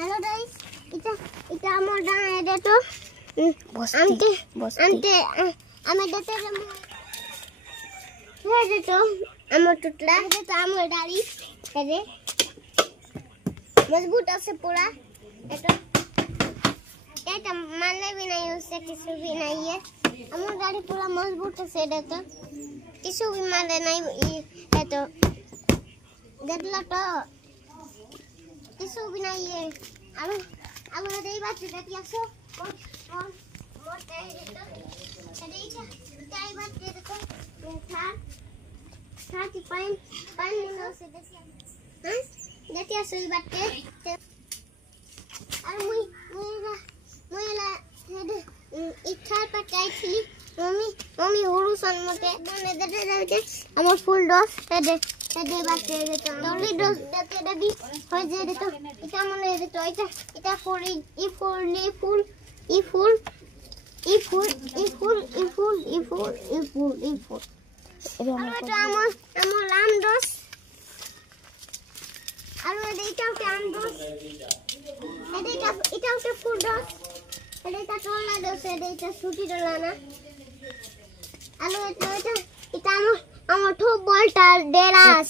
Hello guys, ita amor dan ada tu. Ante. Ame dete remo. Ada tu amor tutla. Ada tu amor dari. Ada. मजबूत से पूरा এটা মানে भी नहीं उससे किसी भी नहीं है हमारी गाड़ी पूरा मजबूत से देता किसी भी मारे नहीं है तो गदला तो किसी भी नहीं है अब दे बात देती आसो मोटे तो देखा क्या बात दे तो था कि पान नहीं से देती हां देती आसो बात अरे मुझे इच्छा पटाई थी मम्मी होरुसन मते बने दे আমার ফুল ডস দে বাতে দে তো ডলি ডস দে দি হই যে দে তো এটা মনে দে তো এটা ফর ই ফুল এটা আমার লাম ডস আর এটাও কাম ডস এটা ফুল ডস এটা টোলা ডস এটা সুটি টোলা না আলো এটা আমার ঠো বলটা ডেরাস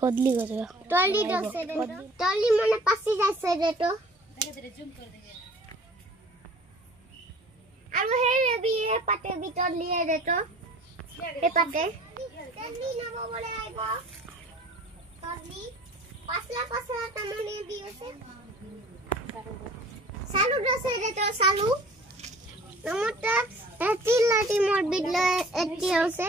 কদলি গজরা টলি ডস টলি মানে পাসি যাচ্ছে রে তো আর হে রে বি এ পাতে বি টলি রে তো এ পাতে টলি না বলে আইবো টলি পাসলা তামনে দিয়েছে সালু ডসে রে তো সালু নমটা 3 লাটি মোর বিডলে এটি আছে